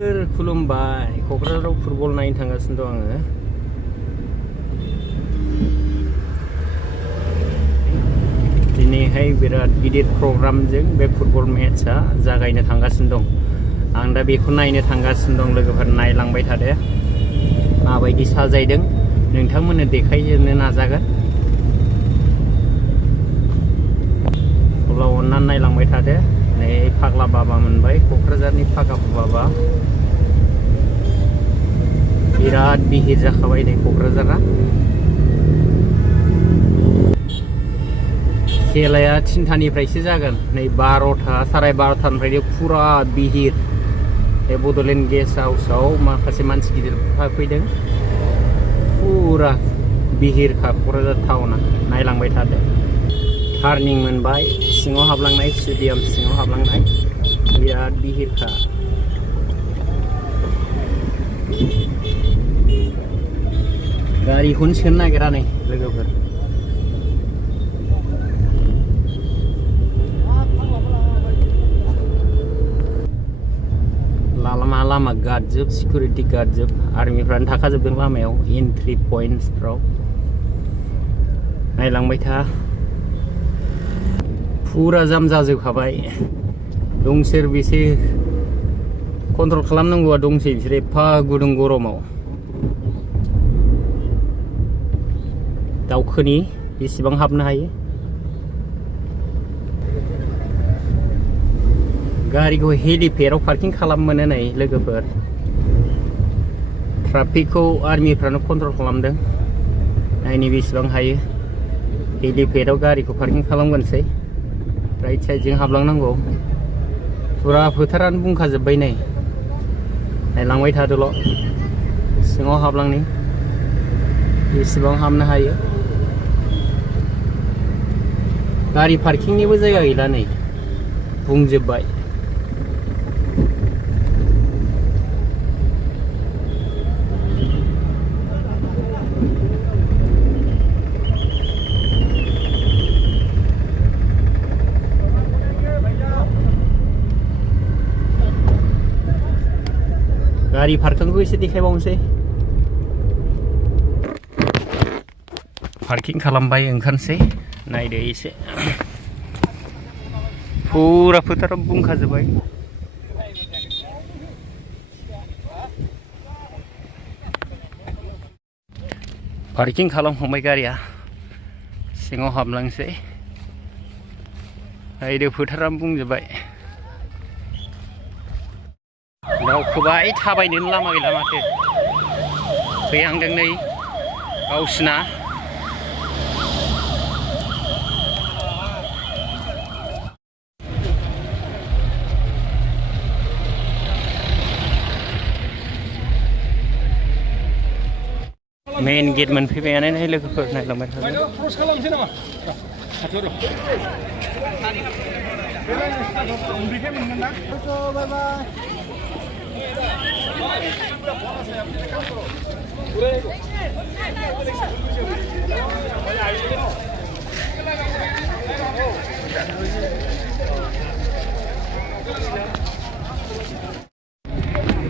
खुलुमबाय क'क्राझाराव फुटबल नायनो थांगासिनो दं आङो। दिनैहाय बिराद गिदिर प्रग्रामजों बे फुटबल मेचआ जागायनो थांगासिनो दं। आं दा बेखौ नायनो थांगासिनो दं। लोगोफोर नायलांबाय थादो माबायदि साजायदों नोंथांमोननो देखायजोबनो नाजागोन। अब्ला अननानै नायलांबाय थादो। नै फाग्ला बाबा मोनबाय, क'क्राझारनि फाग्ला बाबा। बिराद बिहिर जाखाबाय नै क'क्राझारा। खेलाया 3थानिफ्रायसो जागोन। नै 12था साराय 12थानिफ्रायनो फुरा बिहिर। बे बड'लेण्ड गेस्ट हाउसआव माखासे मानसि गिदिरफ्रा फैदों। फुरा बिहिरखा क'क्राझार टाउना। नायलांबाय थादो। टार्निं मोनबाय, सिङाव हाबलांनाय, स्टेडियाम सिङाव हाबलांनाय। बिराद बिहिरखा। गारिखौनो सोनो नागिरा नै लोगोफोर। लामा गार्डजोब, सिकिउरिटि गार्डजोब, आर्मिफ्रानो थाखाजोबदों लामायाव एन्ट्रि पइन्टसफ्राव। नायलांबाय था। फुरा जाम जाजोबखाबाय। दंसोर बेसे कन्ट्रल खालामनांगौआ दंसै बिसोर एफा गुदुं गरमाव। दाउखोनि बेसेबां हाबनो हायो। गारिखौ हेलिपेडआव पार्किं खालाम मोनो नै लोगोफोर। ट्राफिकखौ आर्मिफ्रानो कन्ट्रल खालामदों। नायनि बेसेबां हायो। हेलिपेडआव गारिखौ पार्किं खालामगोनसै। राइट साइडजों हाबलांनांगौ। फुरा फोथारानो बुंखाजोब्बाय नै। नायलांबाय थादोल'। सिङाव हाबलांनि बेसेबां हाबनो हायो। गारि पार्किंनिबो जायगा गैला नै, बुंजोब्बाय। गारि पार्किंखौ एसे देखायबावनोसै। पार्किं खालामबाय, ओंखारनोसै। नायदो एसे। फुरा फोथाराव बुंखाजोब्बाय। पार्किं खालामखांबाय गारिया। सिङाव हाबलांसै। नायदो फोथारानो बुंजोब्बाय। दावखोबाय, थाबायनोनो लामा गैला माथो। फैहांदों नै गावसिना। मेन गेट मोनफैबायानो नै लोगोफोर। नायलांबाय थादो।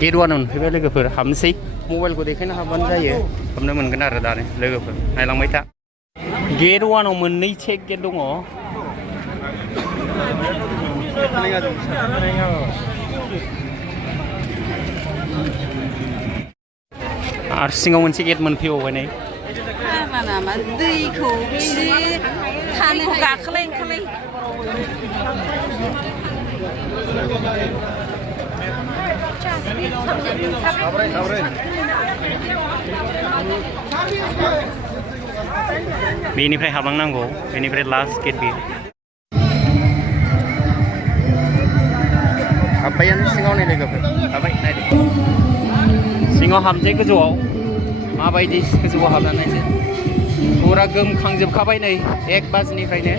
गेट 1 मोनफैबाय लोगोफोर। हाबनोसै। मबाइलखौ देखायनो हाबानो जायो। हाबनो मोनगोन आरो दानो लोगोफोर। नायलांबाय था। गेट 1आव मोननै चेक गेट दङ। आरो सिङाव मोनसे गेट मोनफैबावबाय नै। दैखौ थानोखौ गाखोलाय ओंखारलाय। बेनिफ्राय हाबलांनांगौ। बेनिफ्राय लास्ट गेट बेयो। हाब्बायानो सिङाव नै लोगोफोर। हाब्बाय नायदो। सिङाव हाबनोसै गोजौआव। माबायदि गोजौआव हाबनानै नायसै। फुरा गोमखांजोबखाबाय नै 1 बाजिनिफ्रायनो।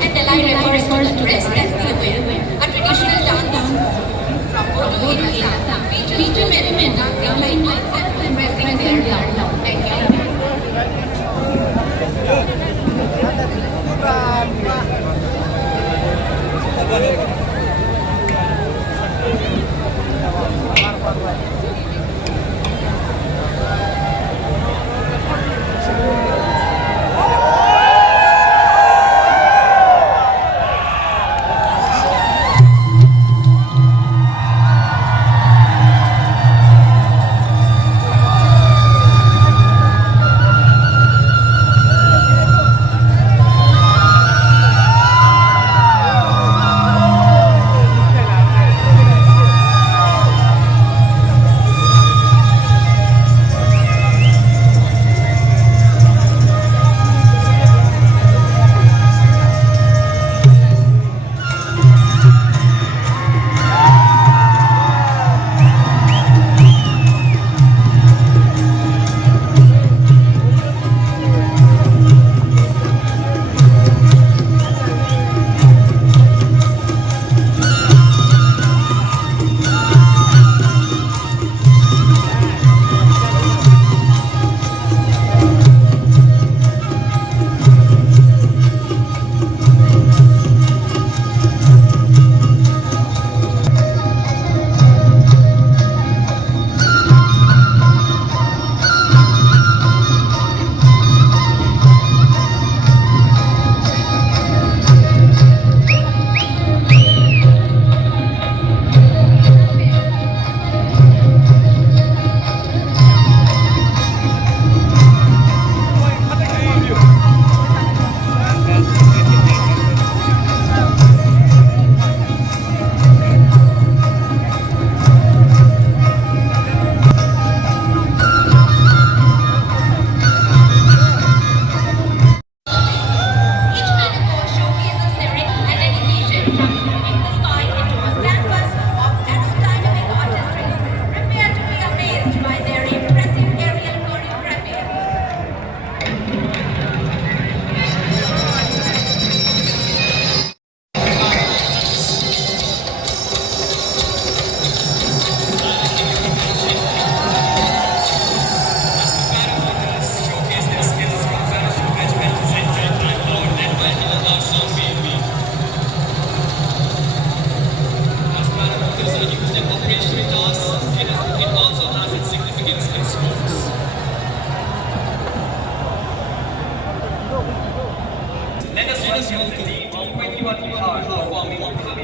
And delight refers to the dress that we wear, a traditional dance from Bodoland, features men dancing like and dressing their yarn. Thank you. Yes, you the team of 21 cars are forming up for the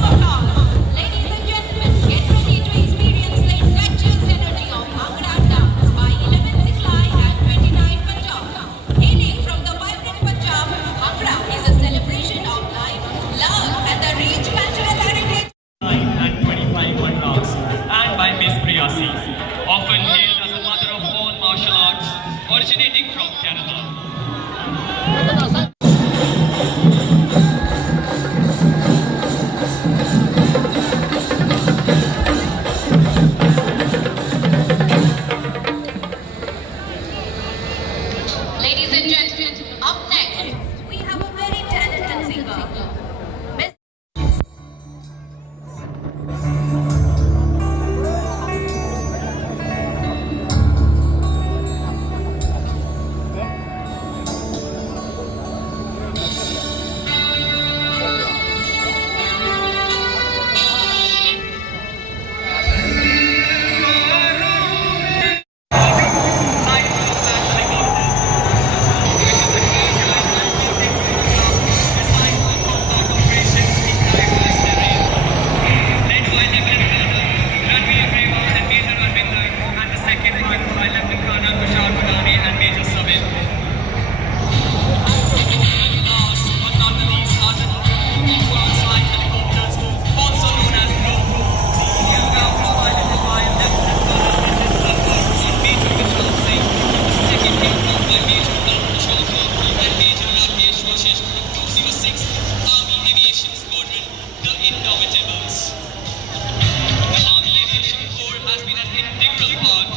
Ladies and gentlemen, get ready to experience the infectious energy of Bhangra dance by 11 Siklai and 29 Punjab. Hailing from the vibrant Punjab, Bhangra is a celebration of life, love, and the rich cultural heritage. and 25 Punjabs, and by Miss Priyasi, often hailed as the mother of all martial arts, originating from Kerala. Ladies and gentlemen, up next, we have a very talented singer. Miss Aviation Squadron, the Indomitables. The Army Aviation Corps has been an integral part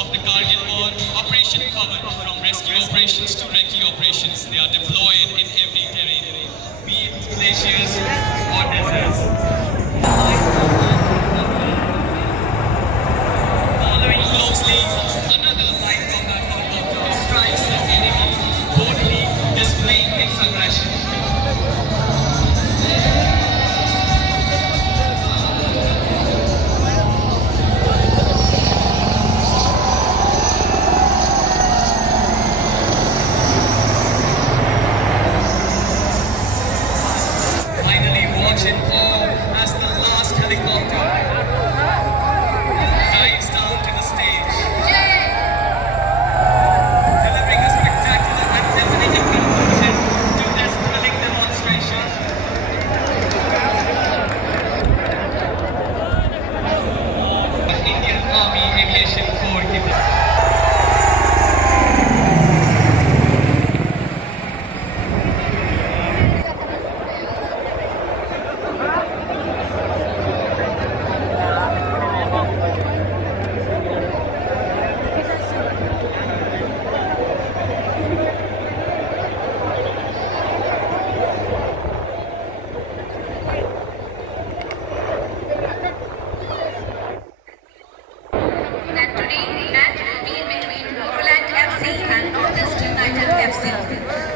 of the Kargil War operation covered from rescue operations to recce operations. They are deployed in every terrain, be it glaciers or deserts. Following closely, another light combat helicopter strikes the enemy, boldly displaying its aggression. Finally watch in awe as the last helicopter dives down to the stage, delivering a spectacular and deafening conclusion to this thrilling demonstration. The Indian Army Aviation Corps that today match will be between Bodoland FC and Northeast United FC.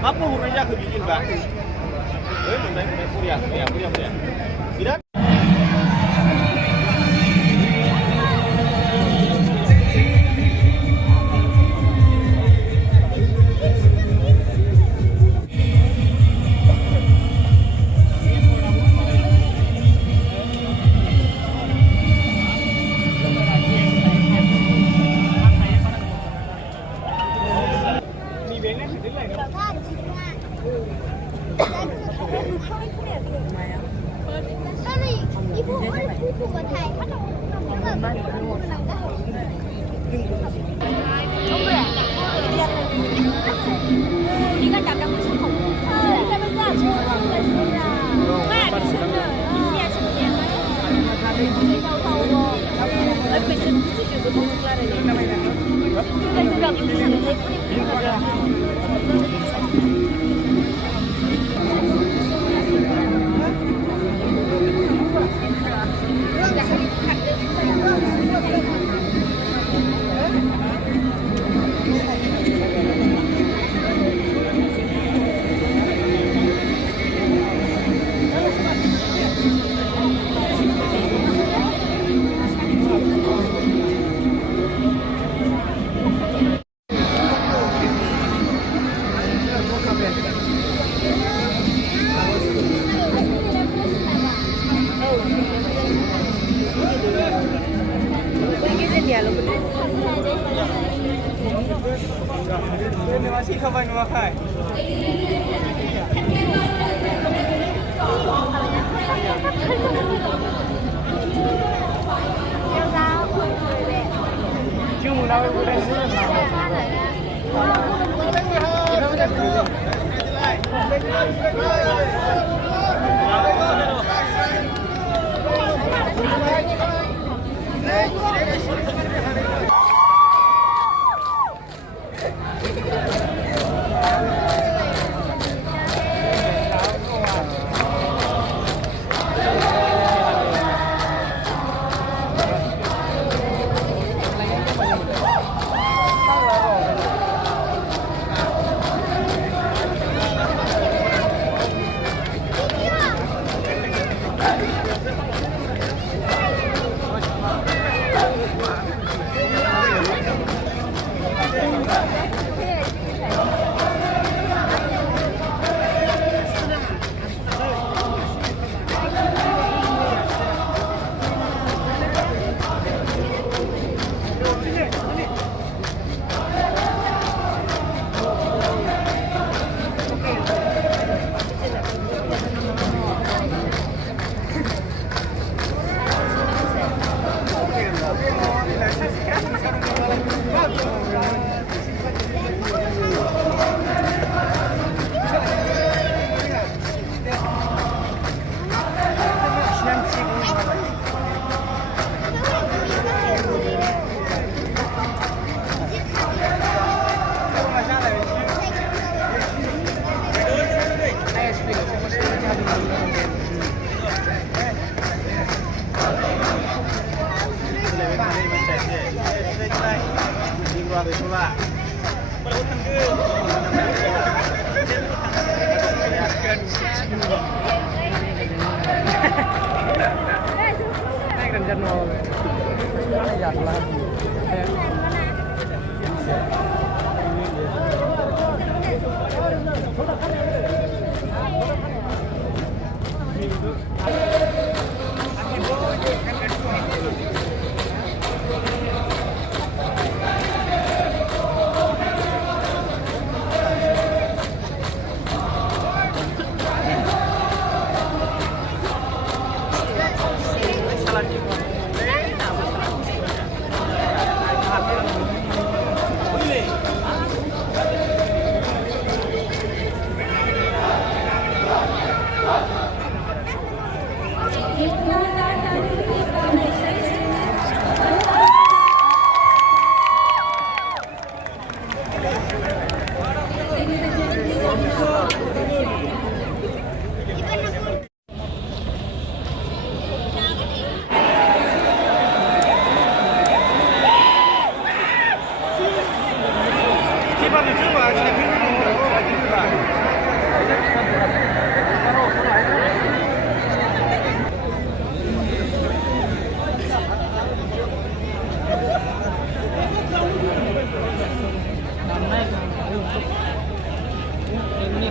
Mampu hurufnya kebikin bang. Kuliah. Tidak. Masih kapan makan? Cuma nak boleh.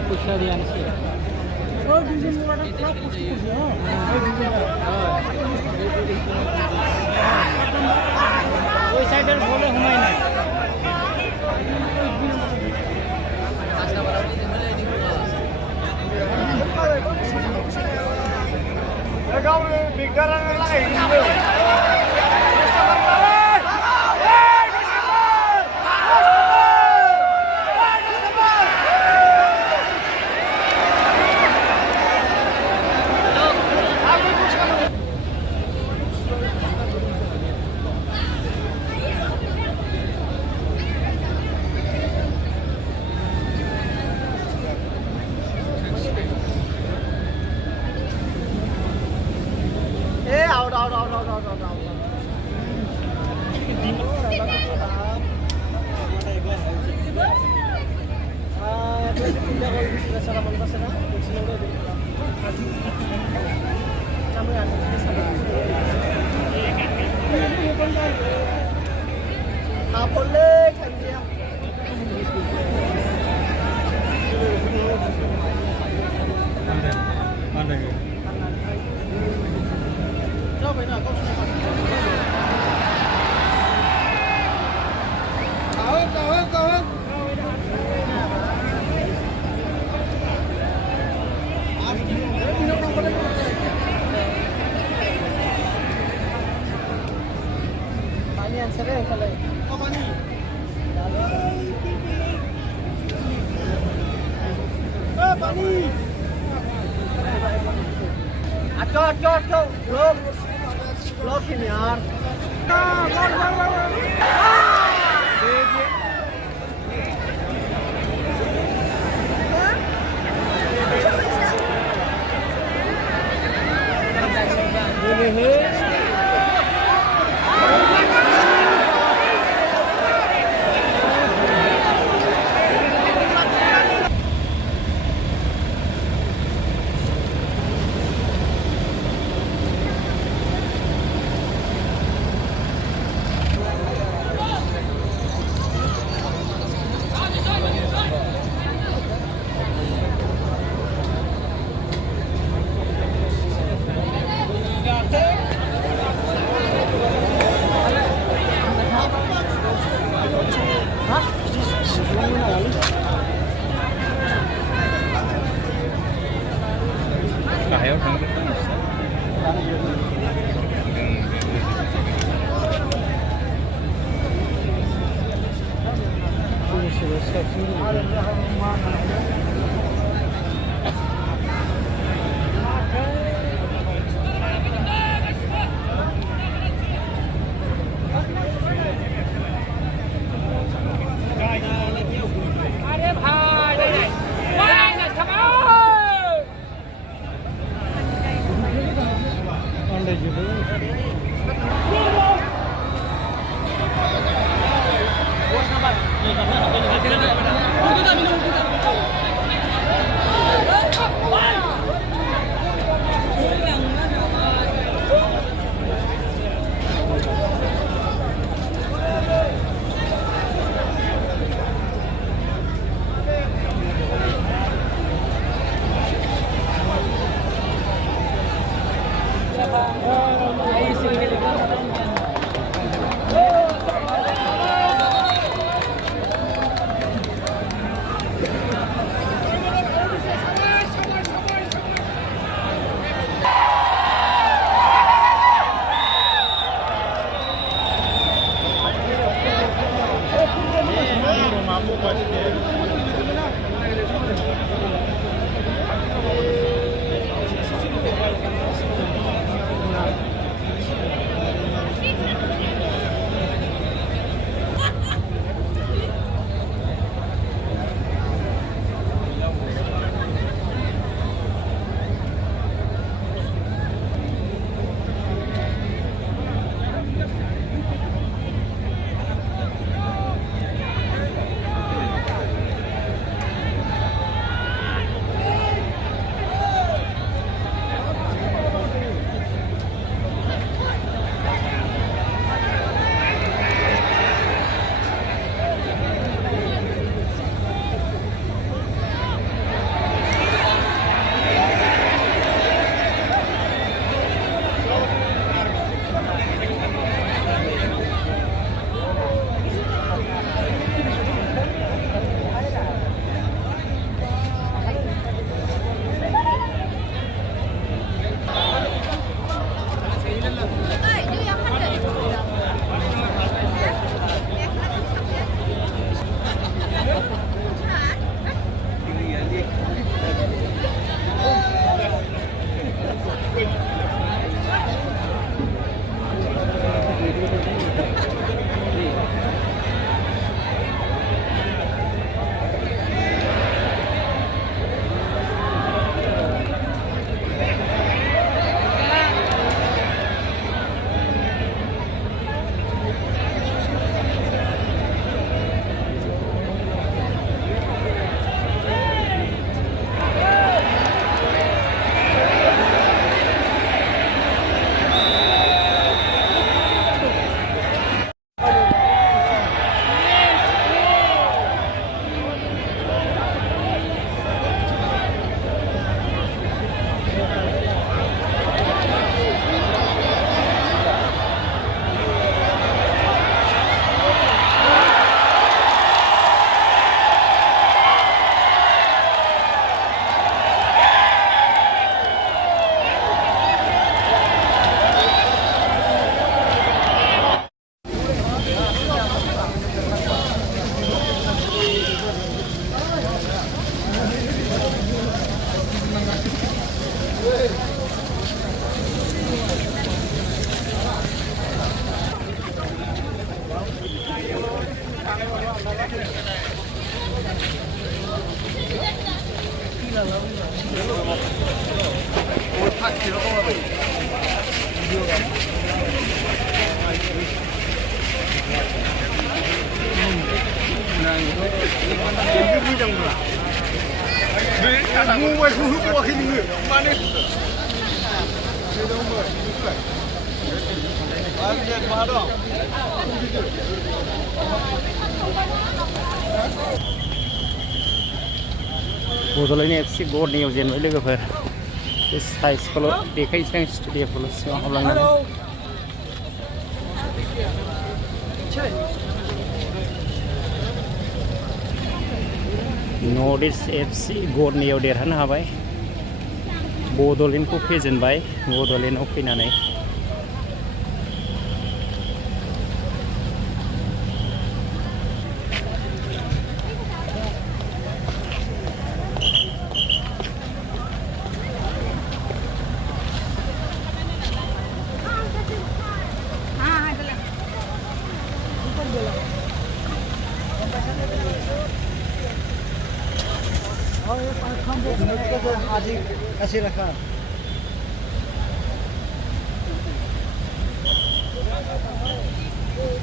পয়সা দিয়ে আনছি ওই সাইডের বলে হুমাই নাই Bodoland FC गरनैयाव जेनबाय लोगोफोर बे साइजखौल' देखायनोसै आं स्टुडिअखौल' सिङाव हाबलांनानै नर्थ इस्ट एफसि गरनैयाव देरहानो हाबाय बड'लेण्डखौ फेजेनबाय बड'लेण्डआव फैनानै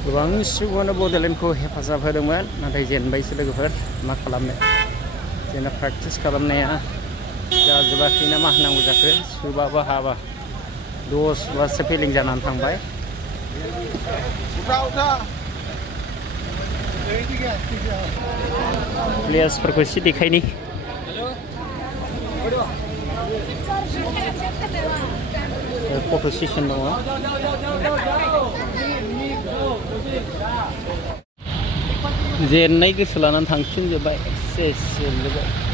गोबां सुबुङानो बड'लेण्डखौ हेफाजाब होदोंमोन नाथाय जेनबायसो लोगोफोर मा खालामनो जोंना प्रेक्टिस खालामनाया जाजोबाखै ना मा होनांगौ जाखो सोबाबो हाबा 10 बारसो फेलिं जानानै थांबाय प्लेयार्सफोरखौ एसे देखायनि फट' सेसन दङ जेननाय गोसो लानानै थांफिनजोब्बाय सेस जेनजोब्बाय